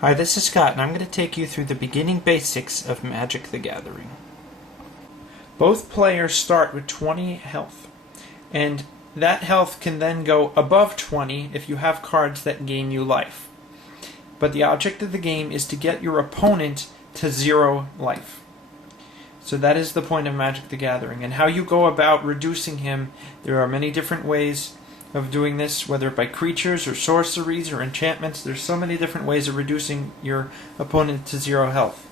Hi, this is Scott, and I'm going to take you through the beginning basics of Magic the Gathering. Both players start with 20 health, and that health can then go above 20 if you have cards that gain you life. But the object of the game is to get your opponent to 0 life. So that is the point of Magic the Gathering, and how you go about reducing him, there are many different ways of doing this, whether by creatures or sorceries or enchantments. There's so many different ways of reducing your opponent to 0 health.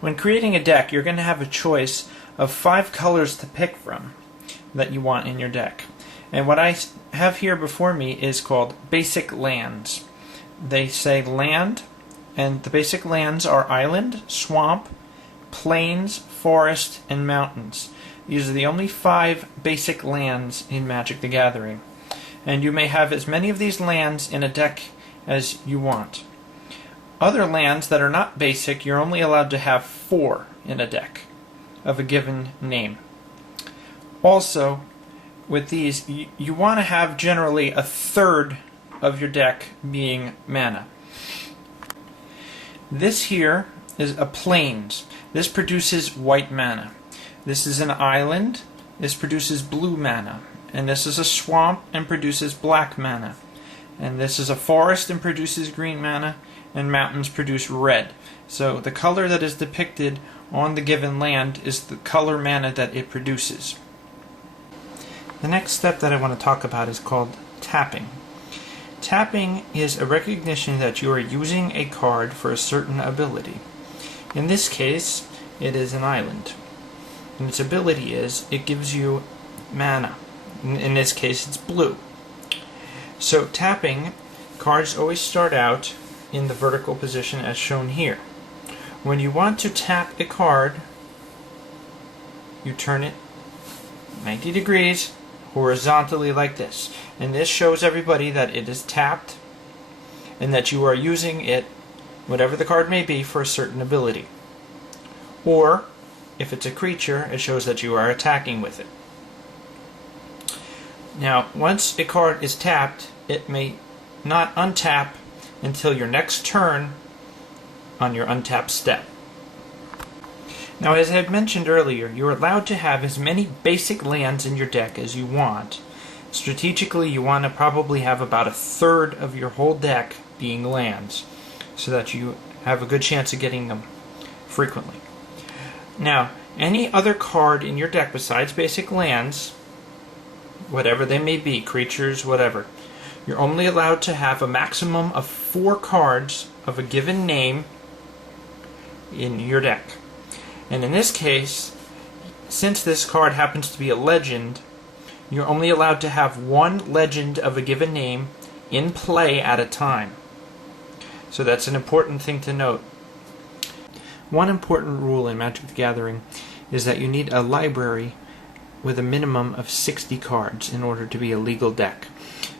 When creating a deck, you're going to have a choice of 5 colors to pick from that you want in your deck. And what I have here before me is called basic lands. They say land, and the basic lands are island, swamp, plains, forest, and mountains. These are the only 5 basic lands in Magic the Gathering. And you may have as many of these lands in a deck as you want. Other lands that are not basic, you're only allowed to have 4 in a deck of a given name. Also, with these, you want to have generally a third of your deck being mana. This here is a plains. This produces white mana. This is an island. This produces blue mana. And this is a swamp and produces black mana. And this is a forest and produces green mana. And mountains produce red. So the color that is depicted on the given land is the color mana that it produces. The next step that I want to talk about is called tapping. Tapping is a recognition that you are using a card for a certain ability. In this case, it is an island. And its ability is, it gives you mana. In this case, it's blue. So tapping, cards always start out in the vertical position as shown here. When you want to tap a card, you turn it 90 degrees horizontally like this. And this shows everybody that it is tapped and that you are using it, whatever the card may be, for a certain ability. Or, if it's a creature, it shows that you are attacking with it. Now, once a card is tapped, it may not untap until your next turn on your untap step. Now, as I had mentioned earlier, you're allowed to have as many basic lands in your deck as you want. Strategically, you want to probably have about a third of your whole deck being lands, so that you have a good chance of getting them frequently. Now, any other card in your deck besides basic lands, whatever they may be, creatures, whatever, you're only allowed to have a maximum of 4 cards of a given name in your deck. And in this case, since this card happens to be a legend, you're only allowed to have 1 legend of a given name in play at a time. So that's an important thing to note. One important rule in Magic the Gathering is that you need a library with a minimum of 60 cards in order to be a legal deck.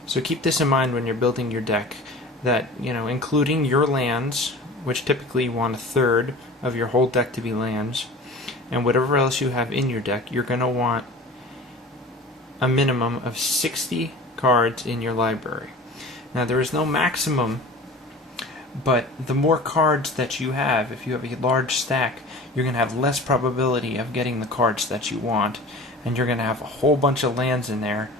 So keep this in mind when you're building your deck, that, including your lands, which typically you want a third of your whole deck to be lands, and whatever else you have in your deck, you're going to want a minimum of 60 cards in your library. Now, there is no maximum, but the more cards that you have, if you have a large stack, you're going to have less probability of getting the cards that you want, and you're going to have a whole bunch of lands in there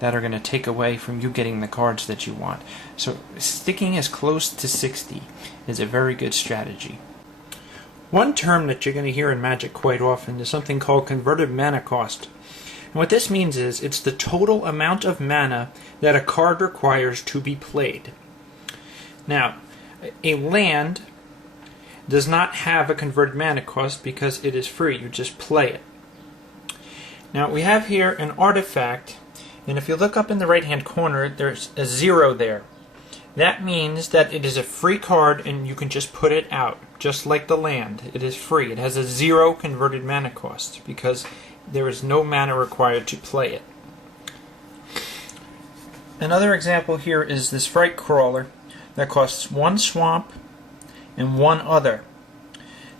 that are going to take away from you getting the cards that you want. So sticking as close to 60 is a very good strategy. One term that you're going to hear in Magic quite often is something called converted mana cost. And what this means is it's the total amount of mana that a card requires to be played. Now, a land does not have a converted mana cost because it is free. You just play it. Now, we have here an artifact, and if you look up in the right-hand corner, there's a 0 there. That means that it is a free card and you can just put it out, just like the land. It is free. It has a 0 converted mana cost because there is no mana required to play it. Another example here is this Fright Crawler that costs 1 swamp and 1 other.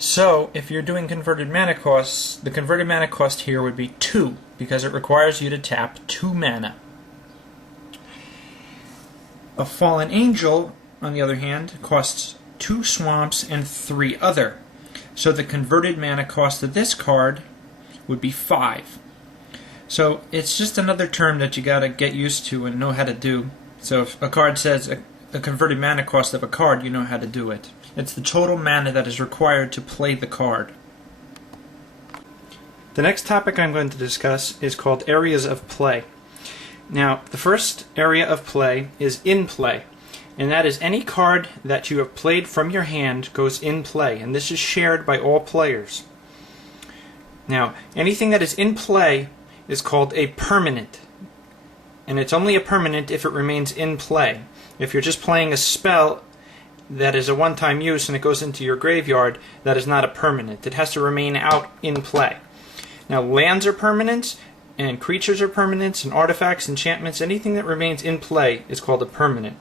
So, if you're doing converted mana costs, the converted mana cost here would be 2, because it requires you to tap 2 mana. A Fallen Angel on the other hand, costs 2 swamps and 3 other. So the converted mana cost of this card would be 5. So it's just another term that you gotta get used to and know how to do. So if a card says a converted mana cost of a card, you know how to do it. It's the total mana that is required to play the card. The next topic I'm going to discuss is called areas of play. Now, the first area of play is in play, and that is any card that you have played from your hand goes in play, and this is shared by all players. Now, anything that is in play is called a permanent, and it's only a permanent if it remains in play. If you're just playing a spell that is a one-time use and it goes into your graveyard, that is not a permanent. It has to remain out in play. Now, lands are permanents, and creatures are permanents, and artifacts, enchantments, anything that remains in play is called a permanent.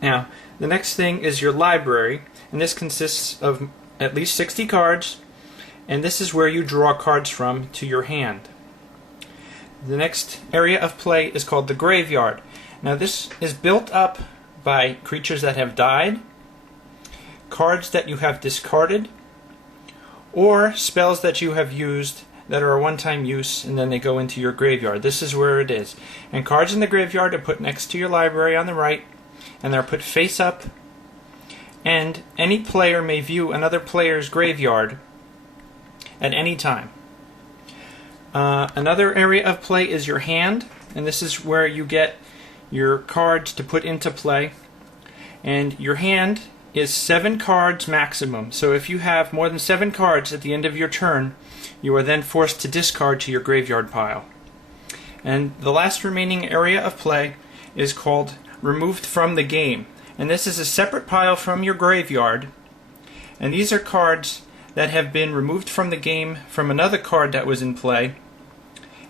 Now, the next thing is your library, and this consists of at least 60 cards, and this is where you draw cards from to your hand. The next area of play is called the graveyard. Now, this is built up by creatures that have died, cards that you have discarded, or spells that you have used that are a one-time use and then they go into your graveyard. This is where it is. And cards in the graveyard are put next to your library on the right, and they're put face up, and any player may view another player's graveyard at any time. Another area of play is your hand, and this is where you get your cards to put into play. And your hand is 7 cards maximum. So if you have more than 7 cards at the end of your turn, you are then forced to discard to your graveyard pile. And the last remaining area of play is called removed from the game. And this is a separate pile from your graveyard. And these are cards that have been removed from the game from another card that was in play.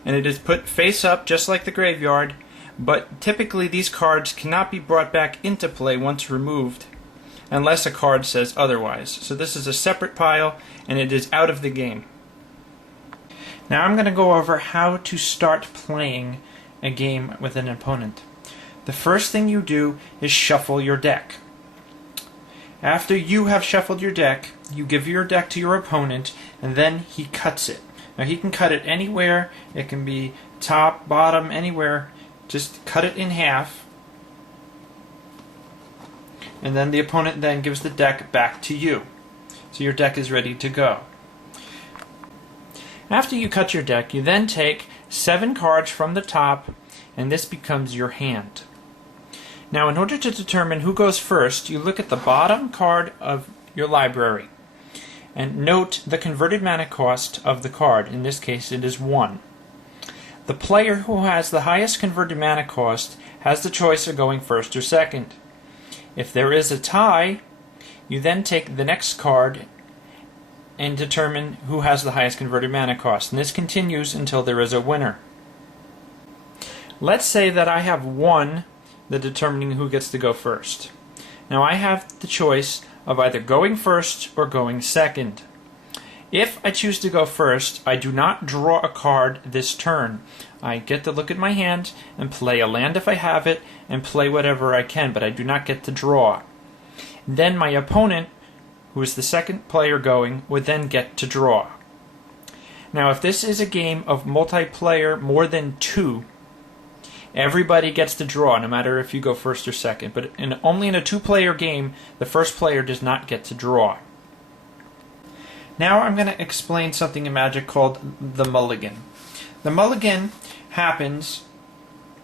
And it is put face up just like the graveyard, but typically these cards cannot be brought back into play once removed unless a card says otherwise. So this is a separate pile, and it is out of the game. Now I'm going to go over how to start playing a game with an opponent. The first thing you do is shuffle your deck. After you have shuffled your deck, you give your deck to your opponent, and then he cuts it. Now he can cut it anywhere. It can be top, bottom, anywhere. Just cut it in half. And then the opponent then gives the deck back to you. So your deck is ready to go. After you cut your deck, you then take 7 cards from the top, and this becomes your hand. Now, in order to determine who goes first, you look at the bottom card of your library and note the converted mana cost of the card. In this case, it is 1. The player who has the highest converted mana cost has the choice of going first or second. If there is a tie, you then take the next card and determine who has the highest converted mana cost. And this continues until there is a winner. Let's say that I have won the determining who gets to go first. Now I have the choice of either going first or going second. If I choose to go first, I do not draw a card this turn. I get to look at my hand and play a land if I have it, and play whatever I can, but I do not get to draw. Then my opponent, who is the second player going, would then get to draw. Now if this is a game of multiplayer more than 2, everybody gets to draw, no matter if you go first or second. But only in a 2-player game, the first player does not get to draw. Now I'm going to explain something in Magic called the mulligan. The mulligan happens,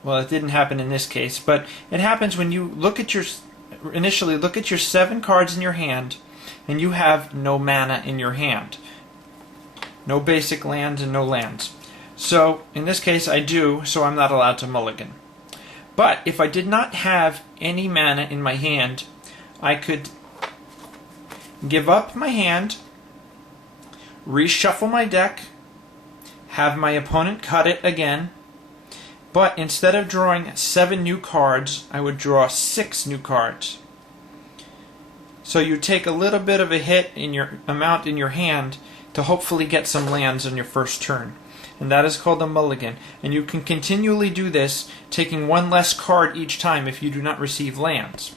well, it didn't happen in this case, but it happens when you initially look at your 7 cards in your hand, and you have no mana in your hand. No basic lands and no lands. So, in this case I do, so I'm not allowed to mulligan. But if I did not have any mana in my hand, I could give up my hand, reshuffle my deck, have my opponent cut it again, but instead of drawing 7 new cards, I would draw 6 new cards. So you take a little bit of a hit in your amount in your hand to hopefully get some lands on your first turn. And that is called a mulligan. And you can continually do this, taking 1 less card each time if you do not receive lands.